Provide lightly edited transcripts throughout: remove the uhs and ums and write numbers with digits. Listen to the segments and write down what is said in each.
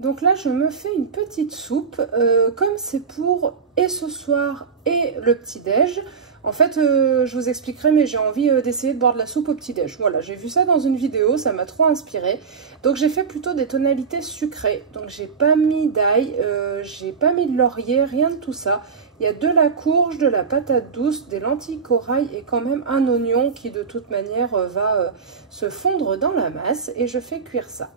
Donc là, je me fais une petite soupe, comme c'est pour et ce soir et le petit-déj. En fait, je vous expliquerai, mais j'ai envie d'essayer de boire de la soupe au petit-déj. Voilà, j'ai vu ça dans une vidéo, ça m'a trop inspiré. Donc j'ai fait plutôt des tonalités sucrées. Donc j'ai pas mis d'ail, j'ai pas mis de laurier, rien de tout ça. Il y a de la courge, de la patate douce, des lentilles corail et quand même un oignon qui de toute manière va se fondre dans la masse. Et je fais cuire ça.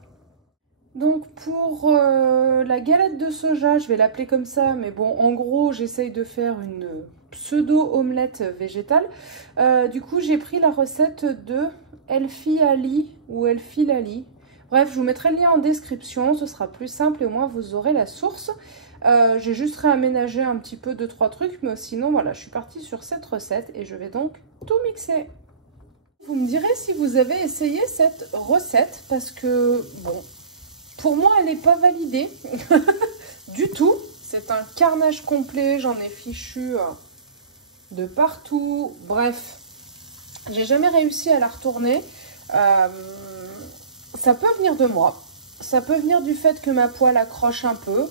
Donc pour la galette de soja, je vais l'appeler comme ça, mais bon, en gros, j'essaye de faire une pseudo-omelette végétale. Du coup, j'ai pris la recette de Elfie Ali ou Elfie Lali. Bref, je vous mettrai le lien en description, ce sera plus simple et au moins vous aurez la source. J'ai juste réaménagé un petit peu 2-3 trucs, mais sinon, voilà, je suis partie sur cette recette et je vais donc tout mixer. Vous me direz si vous avez essayé cette recette, parce que, bon... Pour moi, elle n'est pas validée du tout. C'est un carnage complet. J'en ai fichu de partout. Bref, j'ai jamais réussi à la retourner. Ça peut venir de moi. Ça peut venir du fait que ma poêle accroche un peu,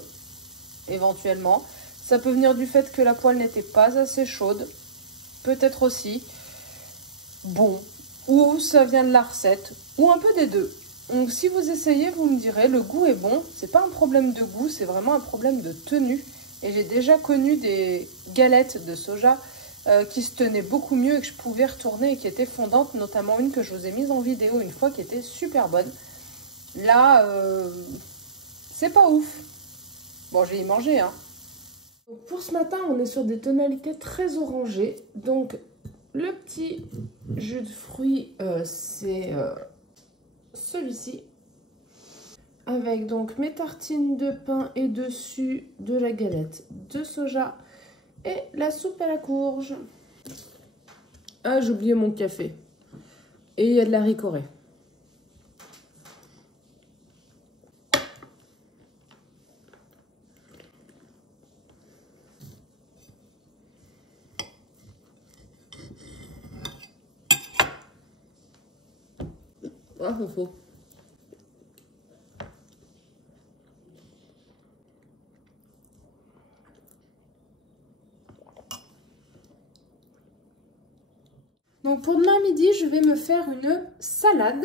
éventuellement. Ça peut venir du fait que la poêle n'était pas assez chaude. Peut-être aussi. Bon. Ou ça vient de la recette. Ou un peu des deux. Donc si vous essayez, vous me direz, le goût est bon. C'est pas un problème de goût, c'est vraiment un problème de tenue. Et j'ai déjà connu des galettes de soja qui se tenaient beaucoup mieux et que je pouvais retourner et qui étaient fondantes. Notamment une que je vous ai mise en vidéo une fois qui était super bonne. Là, c'est pas ouf. Bon, je vais y manger, hein. Donc, pour ce matin, on est sur des tonalités très orangées. Donc le petit jus de fruits, c'est... celui-ci, avec donc mes tartines de pain et dessus de la galette de soja et la soupe à la courge. Ah, j'ai oublié mon café. Et il y a de la ricorée. Ah, faut. Donc pour demain midi, je vais me faire une salade.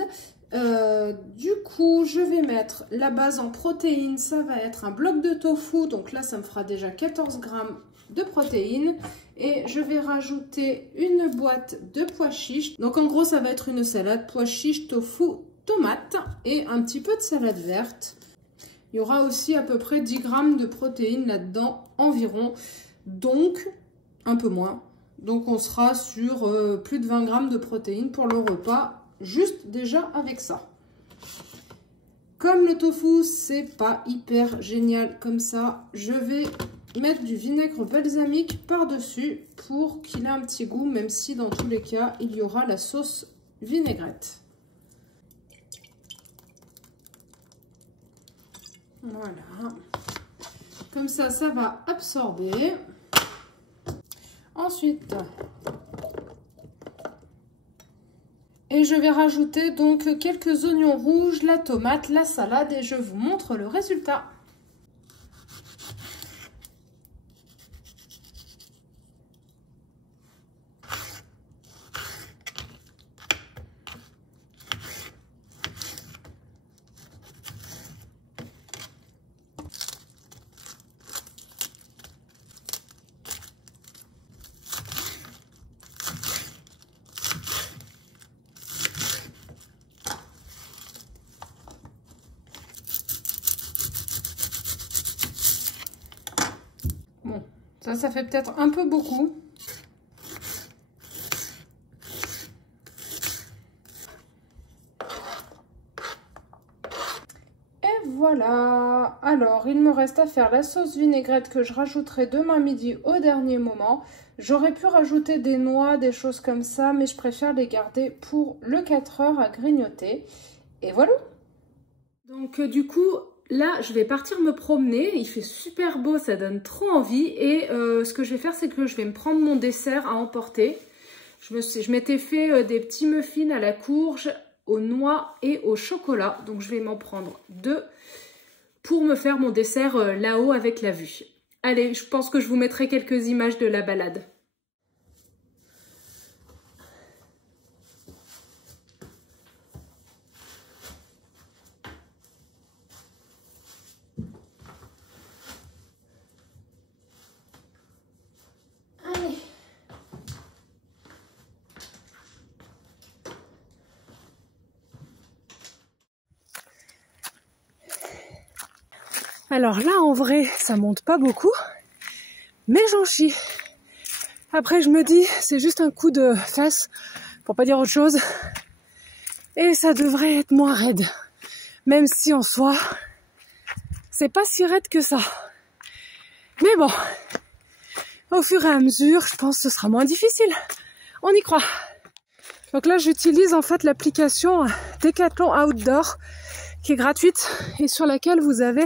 Du coup, je vais mettre la base en protéines. Ça va être un bloc de tofu. Donc là, ça me fera déjà 14 grammes de protéines. Et je vais rajouter une boîte de pois chiches. Donc en gros, ça va être une salade pois chiches, tofu, tomate et un petit peu de salade verte. Il y aura aussi à peu près 10 grammes de protéines là-dedans environ. Donc, un peu moins. Donc on sera sur plus de 20 grammes de protéines pour le repas, juste déjà avec ça. Comme le tofu, c'est pas hyper génial comme ça, je vais mettre du vinaigre balsamique par-dessus pour qu'il ait un petit goût, même si dans tous les cas, il y aura la sauce vinaigrette. Voilà. Comme ça, ça va absorber. Ensuite, et je vais rajouter donc quelques oignons rouges, la tomate, la salade et je vous montre le résultat. Bon, ça fait peut-être un peu beaucoup. Et voilà. Alors, il me reste à faire la sauce vinaigrette que je rajouterai demain midi au dernier moment. J'aurais pu rajouter des noix, des choses comme ça, mais je préfère les garder pour le 4 heures à grignoter. Et voilà. Donc, du coup... Là, je vais partir me promener, il fait super beau, ça donne trop envie et ce que je vais faire, c'est que je vais me prendre mon dessert à emporter. Je m'étais fait des petits muffins à la courge, aux noix et au chocolat, donc je vais m'en prendre 2 pour me faire mon dessert là-haut avec la vue. Allez, je pense que je vous mettrai quelques images de la balade. Alors là, en vrai, ça monte pas beaucoup, mais j'en chie. Après, je me dis, c'est juste un coup de fesse, pour pas dire autre chose, et ça devrait être moins raide. Même si en soi, c'est pas si raide que ça. Mais bon, au fur et à mesure, je pense que ce sera moins difficile. On y croit. Donc là, j'utilise en fait l'application Decathlon Outdoor, qui est gratuite et sur laquelle vous avez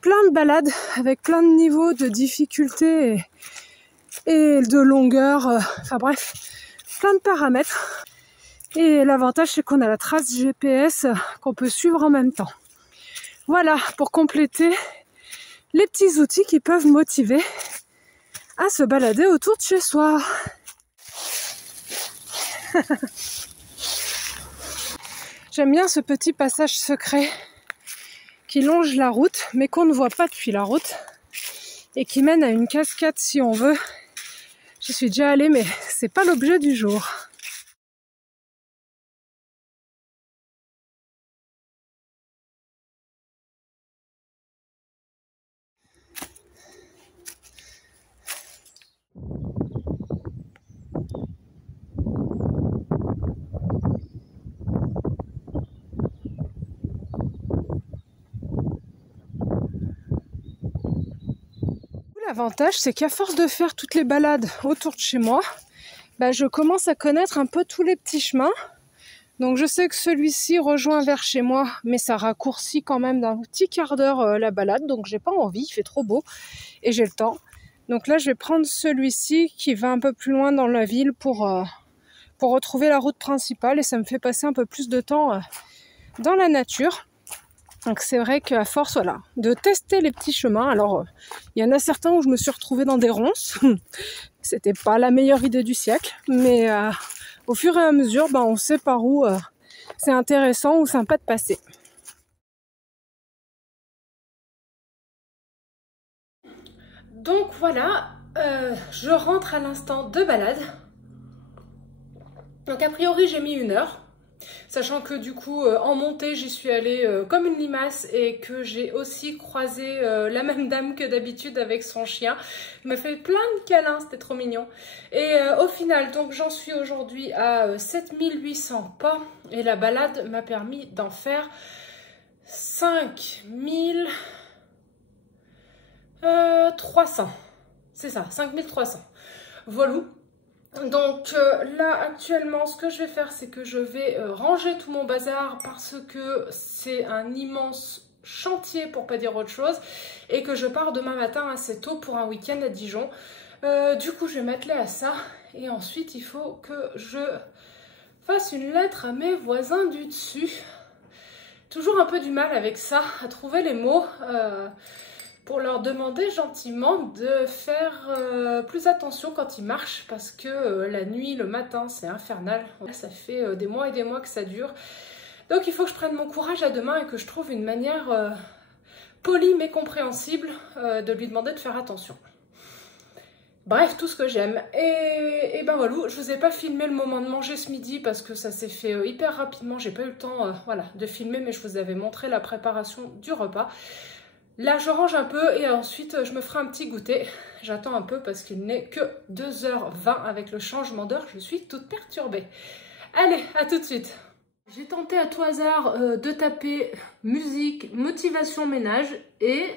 plein de balades avec plein de niveaux de difficulté et de longueur, enfin bref, plein de paramètres. Et l'avantage, c'est qu'on a la trace GPS qu'on peut suivre en même temps. Voilà, pour compléter les petits outils qui peuvent motiver à se balader autour de chez soi. J'aime bien ce petit passage secret qui longe la route, mais qu'on ne voit pas depuis la route, et qui mène à une cascade si on veut. J'y suis déjà allée, mais c'est pas l'objet du jour. L'avantage, c'est qu'à force de faire toutes les balades autour de chez moi, je commence à connaître un peu tous les petits chemins. Donc je sais que celui-ci rejoint vers chez moi, mais ça raccourcit quand même d'un petit quart d'heure la balade, donc j'ai pas envie, il fait trop beau et j'ai le temps. Donc là, je vais prendre celui-ci qui va un peu plus loin dans la ville pour retrouver la route principale, et ça me fait passer un peu plus de temps dans la nature. Donc c'est vrai qu'à force, voilà, de tester les petits chemins, alors il y en a certains où je me suis retrouvée dans des ronces, c'était pas la meilleure idée du siècle, mais au fur et à mesure, on sait par où c'est intéressant ou sympa de passer. Donc voilà, je rentre à l'instant de balade. Donc a priori j'ai mis 1 heure. Sachant que du coup, en montée, j'y suis allée comme une limace et que j'ai aussi croisé la même dame que d'habitude avec son chien. Il m'a fait plein de câlins, c'était trop mignon. Et au final, donc j'en suis aujourd'hui à 7800 pas et la balade m'a permis d'en faire 5300. C'est ça, 5300. Voilà. Donc là actuellement ce que je vais faire, c'est que je vais ranger tout mon bazar parce que c'est un immense chantier pour pas dire autre chose et que je pars demain matin assez tôt pour un week-end à Dijon. Du coup je vais m'atteler à ça et ensuite il faut que je fasse une lettre à mes voisins du dessus. Toujours un peu du mal avec ça, à trouver les mots. Pour leur demander gentiment de faire plus attention quand ils marchent parce que la nuit, le matin, c'est infernal. Ça fait des mois et des mois que ça dure. Donc il faut que je prenne mon courage à deux mains et que je trouve une manière polie mais compréhensible de lui demander de faire attention. Bref, tout ce que j'aime. Et ben voilà, je vous ai pas filmé le moment de manger ce midi parce que ça s'est fait hyper rapidement. J'ai pas eu le temps voilà, de filmer, mais je vous avais montré la préparation du repas. Là, je range un peu et ensuite, je me ferai un petit goûter. J'attends un peu parce qu'il n'est que 2h20 avec le changement d'heure. Je suis toute perturbée. Allez, à tout de suite. J'ai tenté à tout hasard de taper musique, motivation, ménage et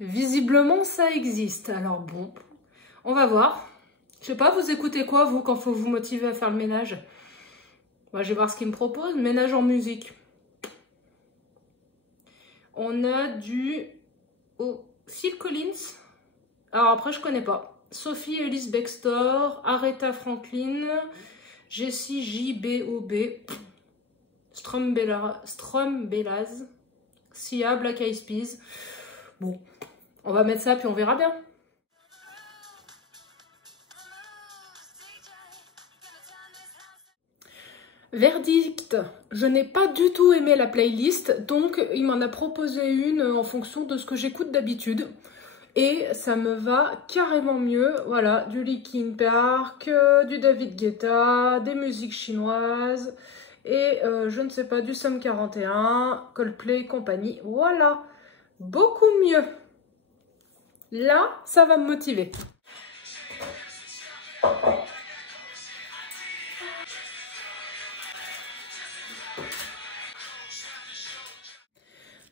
visiblement, ça existe. Alors bon, on va voir. Je sais pas, vous écoutez quoi, vous, quand faut vous motiver à faire le ménage? Moi, je vais voir ce qu'il me propose. Ménage en musique. On a du Phil Collins. Alors après, je connais pas. Sophie Ellis Bextor, Aretha Franklin, Jessie J.B.O.B, Strumbellaz, Sia, Black Eyed Peas. Bon, on va mettre ça puis on verra bien. Verdict, je n'ai pas du tout aimé la playlist, donc il m'en a proposé une en fonction de ce que j'écoute d'habitude. Et ça me va carrément mieux, voilà, du Linkin Park, du David Guetta, des musiques chinoises, et je ne sais pas, du Somme 41, Coldplay et compagnie, voilà, beaucoup mieux. Là, ça va me motiver.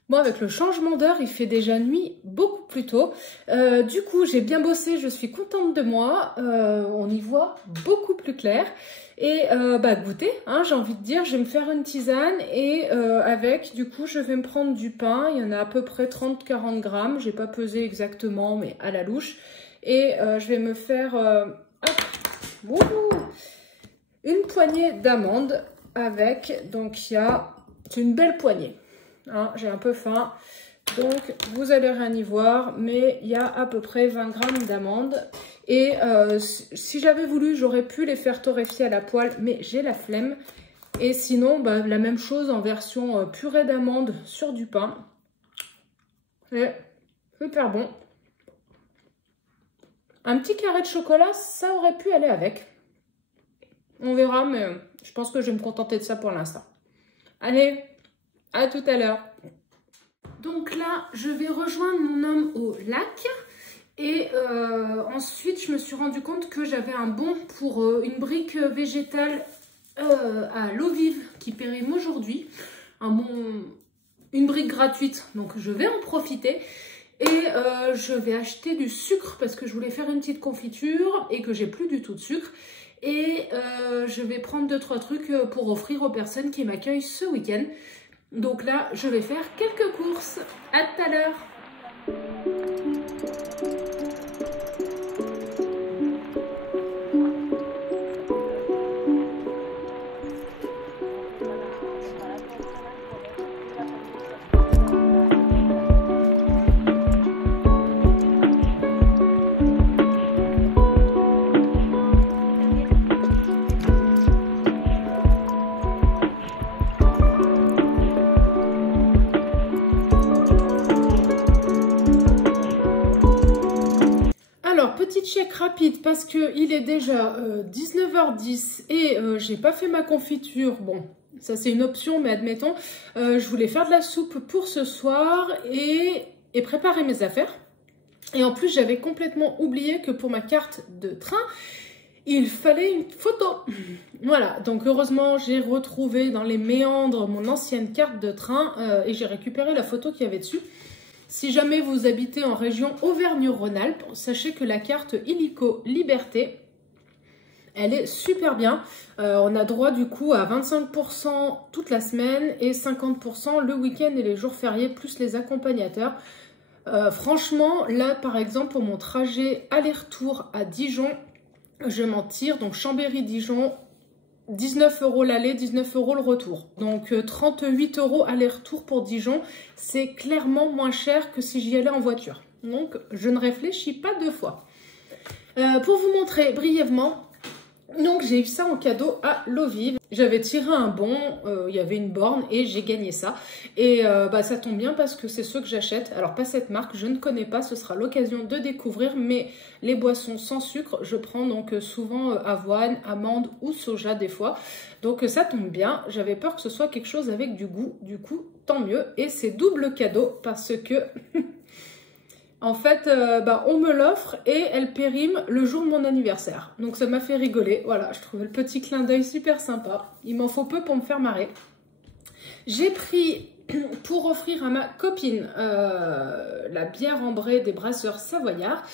Bon, avec le changement d'heure, il fait déjà nuit beaucoup plus tôt. Du coup, j'ai bien bossé, je suis contente de moi. On y voit beaucoup plus clair. Et goûter, hein, j'ai envie de dire, je vais me faire une tisane et avec, du coup, je vais me prendre du pain. Il y en a à peu près 30-40 grammes. J'ai pas pesé exactement, mais à la louche. Et je vais me faire une poignée d'amandes avec, donc c'est une belle poignée. Hein, j'ai un peu faim, donc vous allez rien y voir, mais il y a à peu près 20 grammes d'amandes. Et si j'avais voulu, j'aurais pu les faire torréfier à la poêle, mais j'ai la flemme. Et sinon, la même chose en version purée d'amandes sur du pain. C'est super bon. Un petit carré de chocolat, ça aurait pu aller avec. On verra, mais je pense que je vais me contenter de ça pour l'instant. Allez! À tout à l'heure. Donc là, je vais rejoindre mon homme au lac. Et ensuite, je me suis rendu compte que j'avais un bon pour une brique végétale à l'eau vive qui périme aujourd'hui. Une brique gratuite, donc je vais en profiter. Et je vais acheter du sucre parce que je voulais faire une petite confiture et que j'ai plus du tout de sucre. Et je vais prendre 2-3 trucs pour offrir aux personnes qui m'accueillent ce week-end. Donc là, je vais faire quelques courses. À tout à l'heure. Petite check rapide parce qu'il est déjà 19h10 et j'ai pas fait ma confiture. Bon, ça c'est une option, mais admettons, je voulais faire de la soupe pour ce soir et préparer mes affaires. Et en plus, j'avais complètement oublié que pour ma carte de train, il fallait une photo. Voilà, donc heureusement, j'ai retrouvé dans les méandres mon ancienne carte de train et j'ai récupéré la photo qu'il y avait dessus. Si jamais vous habitez en région Auvergne-Rhône-Alpes, sachez que la carte Illico Liberté, elle est super bien. On a droit du coup à 25% toute la semaine et 50% le week-end et les jours fériés, plus les accompagnateurs. Franchement, là par exemple, pour mon trajet aller-retour à Dijon, je m'en tire. Donc Chambéry-Dijon, 19 € l'aller, 19 € le retour. Donc 38 € aller-retour pour Dijon. C'est clairement moins cher que si j'y allais en voiture. Donc je ne réfléchis pas deux fois. Pour vous montrer brièvement, donc j'ai eu ça en cadeau à l'eau vive. J'avais tiré un bon, il y avait une borne et j'ai gagné ça. Et ça tombe bien parce que c'est ceux que j'achète. Alors pas cette marque, je ne connais pas, ce sera l'occasion de découvrir. Mais les boissons sans sucre, je prends donc souvent avoine, amande ou soja des fois. Donc ça tombe bien, j'avais peur que ce soit quelque chose avec du goût. Du coup, tant mieux. Et c'est double cadeau parce que... En fait, on me l'offre et elle périme le jour de mon anniversaire. Donc ça m'a fait rigoler. Voilà, je trouvais le petit clin d'œil super sympa. Il m'en faut peu pour me faire marrer. J'ai pris pour offrir à ma copine la bière ambrée des brasseurs Savoyard.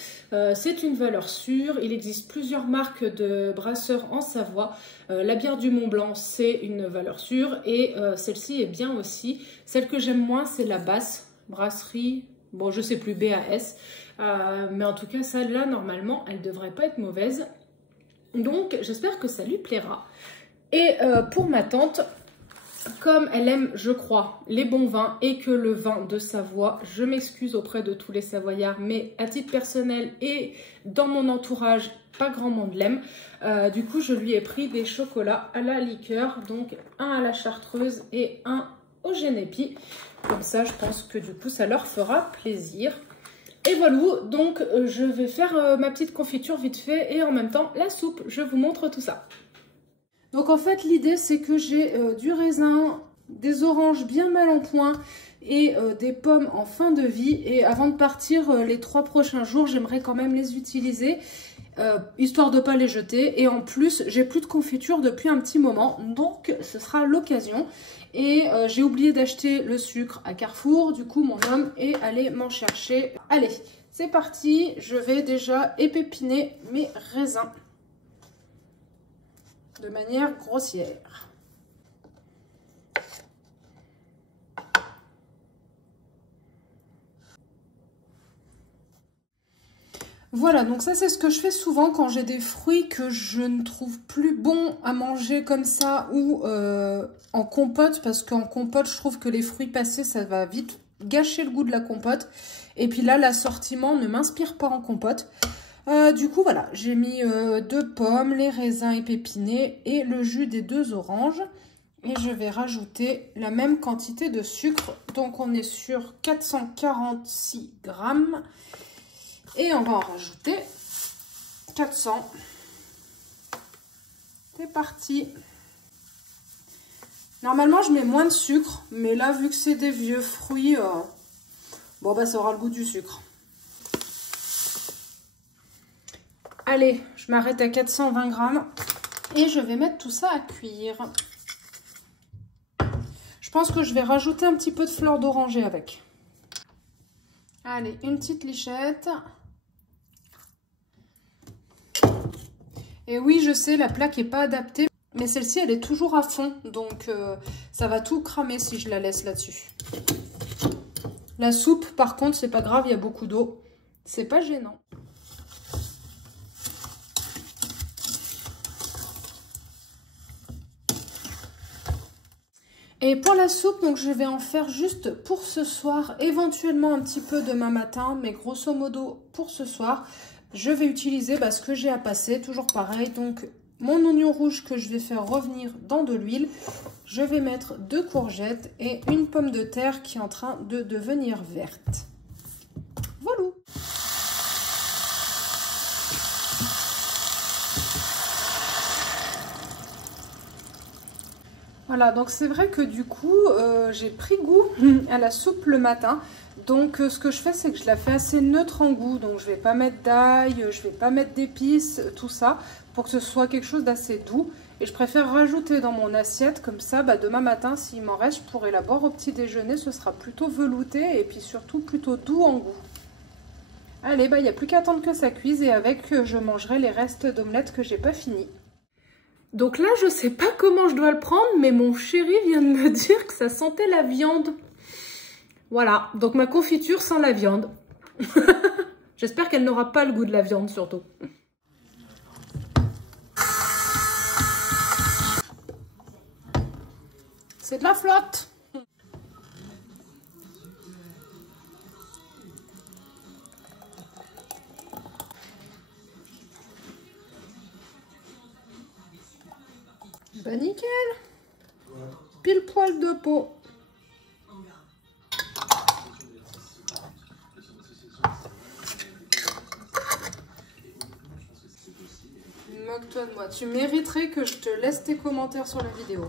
C'est une valeur sûre. Il existe plusieurs marques de brasseurs en Savoie. La bière du Mont Blanc, c'est une valeur sûre. Et celle-ci est bien aussi. Celle que j'aime moins, c'est la Basse Brasserie. Bon, je sais plus, BAS. Mais en tout cas, celle-là, normalement, elle devrait pas être mauvaise. Donc, j'espère que ça lui plaira. Et pour ma tante, comme elle aime, je crois, les bons vins et que le vin de Savoie, je m'excuse auprès de tous les Savoyards, mais à titre personnel et dans mon entourage, pas grand monde l'aime. Du coup, je lui ai pris des chocolats à la liqueur, donc un à la chartreuse et un au génépi. Comme ça, je pense que du coup, ça leur fera plaisir. Et voilà, donc je vais faire ma petite confiture vite fait et en même temps la soupe. Je vous montre tout ça. Donc en fait l'idée c'est que j'ai du raisin, des oranges bien mal en point et des pommes en fin de vie. Et avant de partir les 3 prochains jours, j'aimerais quand même les utiliser histoire de ne pas les jeter. Et en plus j'ai plus de confiture depuis un petit moment, donc ce sera l'occasion. Et j'ai oublié d'acheter le sucre à Carrefour, du coup mon homme est allé m'en chercher. Allez, c'est parti, je vais déjà épépiner mes raisins de manière grossière. Voilà, donc ça c'est ce que je fais souvent quand j'ai des fruits que je ne trouve plus bons à manger comme ça ou en compote, parce qu'en compote je trouve que les fruits passés ça va vite gâcher le goût de la compote. Et puis là l'assortiment ne m'inspire pas en compote. Du coup, voilà, j'ai mis 2 pommes, les raisins épépinés et le jus des 2 oranges. Et je vais rajouter la même quantité de sucre. Donc, on est sur 446 grammes. Et on va en rajouter 400. C'est parti. Normalement, je mets moins de sucre. Mais là, vu que c'est des vieux fruits, bon, bah, ça aura le goût du sucre. Allez, je m'arrête à 420 grammes et je vais mettre tout ça à cuire. Je pense que je vais rajouter un petit peu de fleur d'oranger avec. Allez, une petite lichette. Et oui, je sais, la plaque n'est pas adaptée, mais celle-ci, elle est toujours à fond. Donc, ça va tout cramer si je la laisse là-dessus. La soupe, par contre, c'est pas grave, il y a beaucoup d'eau. C'est pas gênant. Et pour la soupe, donc je vais en faire juste pour ce soir, éventuellement un petit peu demain matin, mais grosso modo pour ce soir, je vais utiliser ce que j'ai à passer, toujours pareil. Donc mon oignon rouge que je vais faire revenir dans de l'huile, je vais mettre 2 courgettes et une pomme de terre qui est en train de devenir verte. Voilà. Voilà, donc c'est vrai que du coup, j'ai pris goût à la soupe le matin. Donc ce que je fais, c'est que je la fais assez neutre en goût. Donc je ne vais pas mettre d'ail, je ne vais pas mettre d'épices, tout ça, pour que ce soit quelque chose d'assez doux. Et je préfère rajouter dans mon assiette, comme ça, demain matin, s'il m'en reste, je pourrai la boire au petit déjeuner. Ce sera plutôt velouté et puis surtout plutôt doux en goût. Allez, il n'y a plus qu'à attendre que ça cuise et avec, je mangerai les restes d'omelette que j'ai pas fini. Donc là, je sais pas comment je dois le prendre, mais mon chéri vient de me dire que ça sentait la viande. Voilà, donc ma confiture sent la viande. J'espère qu'elle n'aura pas le goût de la viande, surtout. C'est de la flotte. Bah nickel. Pile poil de peau. Moque-toi de moi. Tu mériterais que je te laisse tes commentaires sur la vidéo.